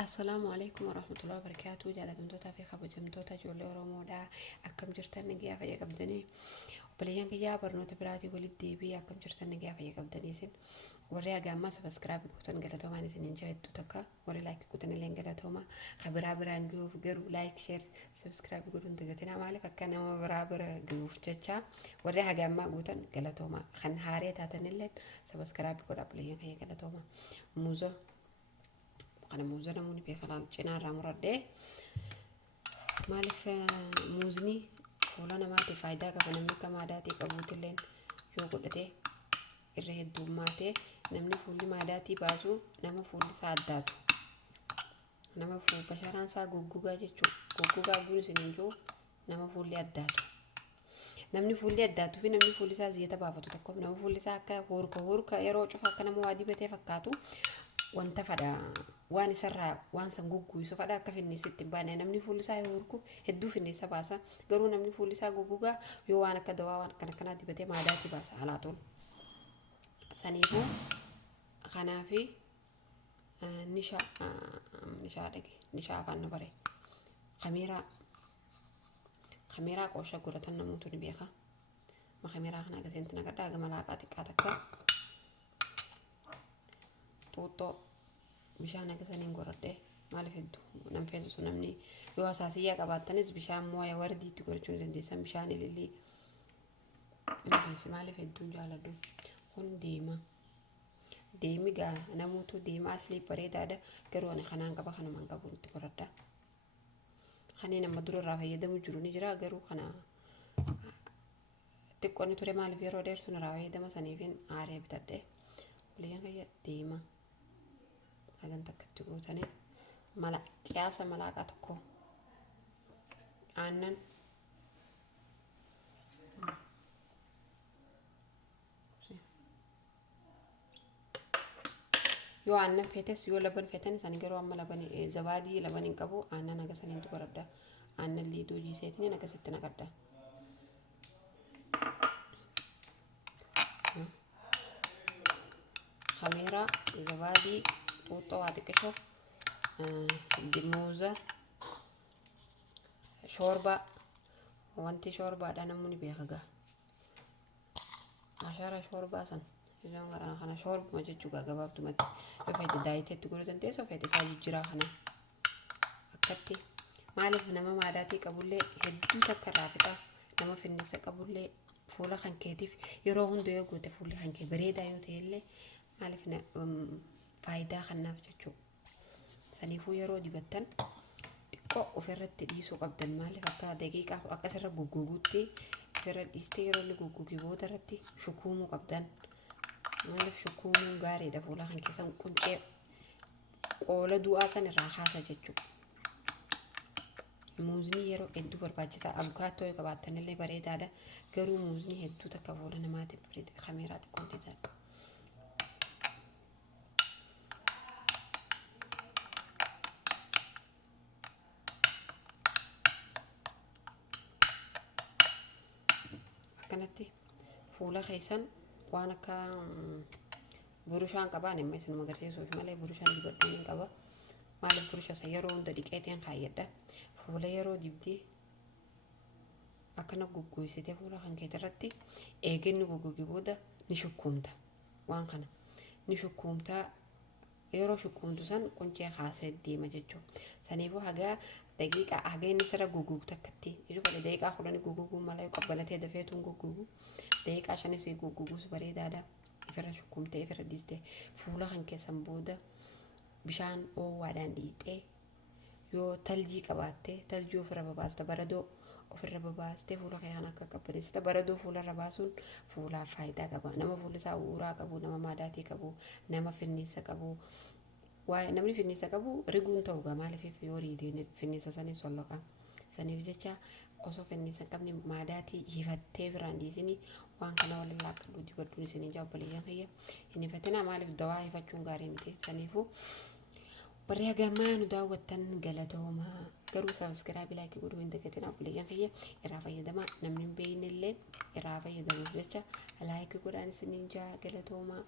السلام عليكم ورحمة الله وبركاته. جالتمتوتا في خبجمتوتا جولي oromoodha akkam jirtan nagaa fayya qabdanii obboleeyyan kiyyaa barnoota biraatii walitti deebi'ee akkam jirtan nagaa fayya qabdanii isin warri hagamma subscribe gootan galatoomaan isin jahaddu takka warri like gootan illee galatooma khabira biraan ga'uuf garuu like share subscribe godhuun dagatina maaliif akka nama bira ga'uuf jecha warri hagamma gootan galatooma kan haaree taatan illee subscribe godha obboleeyyan kiyya galatooma muuzo أنا موزة نموني بيخلال جنا راموردة مالف موزني فولانا ما تفايدة كفنا ميكا ما داتي كبوتلين يو قلته الرهد دوماتي نمني فولي ما داتي بازو نما فولي ساداتو نما فول بشاران سا غوغوغا جيچو غوغوغا غوني سنينجو نما فولي أداتو نمني فولي أداتو في نمني فولي سا زيتا بافتو تكوب نما فولي سا كا هوركا يرو شوفا كنا موادي بتي فكاتو wanta fada waan isarraa waan san gugguisu fada akka finniisitti baane namni fuulli isaa hurku hedduu finniisa baasa garuu namni fuulli isaa guggugaa yoo waan akka dawaa waan kana dibatee maadaati baasa halaatoon saniifuu kanaafi nishaa afaan bare kameeraa qoosha godhatan namoota ni beeka ma kameeraa kana gateenti nagaddaa gama laaqaa xiqqaa takka Toto bishaan agasaniin goradhe maaliif hedduu nam feesisu namni yoo asaasiyyaa qabaatanis bishaan mooya wardiitti godhachuun dandeessan bishaan ililii maaliif hedduun jaaladhu kun deemi gaa namuutu deemaa asliip bareedaadha garuu ani kanaan qaba kanumaan qabuun itti goradha kaneen amma dura irraa fayyadamu jiru ni jira garuu kana xiqqoonni ture maaliif yeroo dheersuun irraa fayyadama saniifin aaree bitadhe biliyyan kayya deema hagan takkatti gootanii qiyaasa malaaqa tokko aannan yoo aannan feetes yoo laban feetan isaan garuu amma laban zabaadii laban hin qabu aannan agasaniin goradha aannan liidoo jiiseetiin agasitti naqadha kameeraa zabaadii Toto waatiqisho muuza shoorba wanti shoorbaadha namni beekaga ashara shoorba san kana shoorba jechuudha gabaabtumatti yoo fedhe daayiteetti godhatan teessoo fedhe isaa jijjiiraa kana akkatti maaliif nama maadaatii qabullee hedduu takka raafixa nama finnisa qabullee fuula kan keetiif yeroo hunda yoo goote fuulli kan kee bareedaa yoo ta'ellee maaliif faayidaa kanaaf jechuudha saniifuu yeroo dibattan xiqqoo ofirratti dhiisuu qabdan maaliif akka daqiiqaa akkasirra gugguugutti ofirra dhiistee yeroo inni gugguugi booda irratti shukuumuu qabdan maaliif shukuumuun gaariidha fuula kan keessan quncee qoola du'aa san irraa kaasa jechuudha muuzni yeroo hedduu barbaachisaa abukaatoo yoo qabaattan illee bareedaadha garuu muuzni hedduu takka fuula namaatiif bareeda kameeraa xiqqoon tajaajila kanatti fuula keessan waan akka burushaan qabaan imma isin magarsiisuuf malee burushaan dibadhuu hin qaba maaliif burusha isa yeroo hunda dhiqeetiin kaayyadha fuula yeroo dibdee akkana gugguisite fuula kan keetii irratti eeginni guggugi booda ni shukkuumta waan kana ni shukkuumta yeroo shukkuumtu san quncee kaasee deema jechuudha saniifuu hagaa daqiiqa hageenni sira gugguugta akkatti iyyuu fedhe daqiiqaa 10 gugguuguu malee qabbanatee dafeetuun gugguugu daqiiqaa 5 gugguugus bareedaadha ifirra shukkumtee ifirra dhiiste fuula kan keessan booda bishaan oowwaadhaan dhiixee yoo taljii qabaatte taljii ofirra babaaste baradoo ofirra babaaste fuula keenan akka qabbaneessite baradoo fuularra baasuun fuulaaf faayidaa qaba nama fuulli isaa uuraa qabu nama maadaatii qabu nama finniisa qabu waa'ee namni finniisa qabu riguun ta'uu gaa maaliif yoo riideen finniisa sanii solloqa saniif jecha osoo finniisa qabni maadaatii hifattee biraan dhiisini waan kana waliin laaqadhu dibadhuun isin jaabbaliyyan hayya hin hifatina maaliif dawaa hifachuun gaarii miti saniifuu warri hagammaa nu daawwattan galatooma garuu subscribe like godhuu hin dagatina obboleeyyan hayya irraa fayyadama namni hin beekne illee irraa fayyadamuuf jecha like godhaan isin galatooma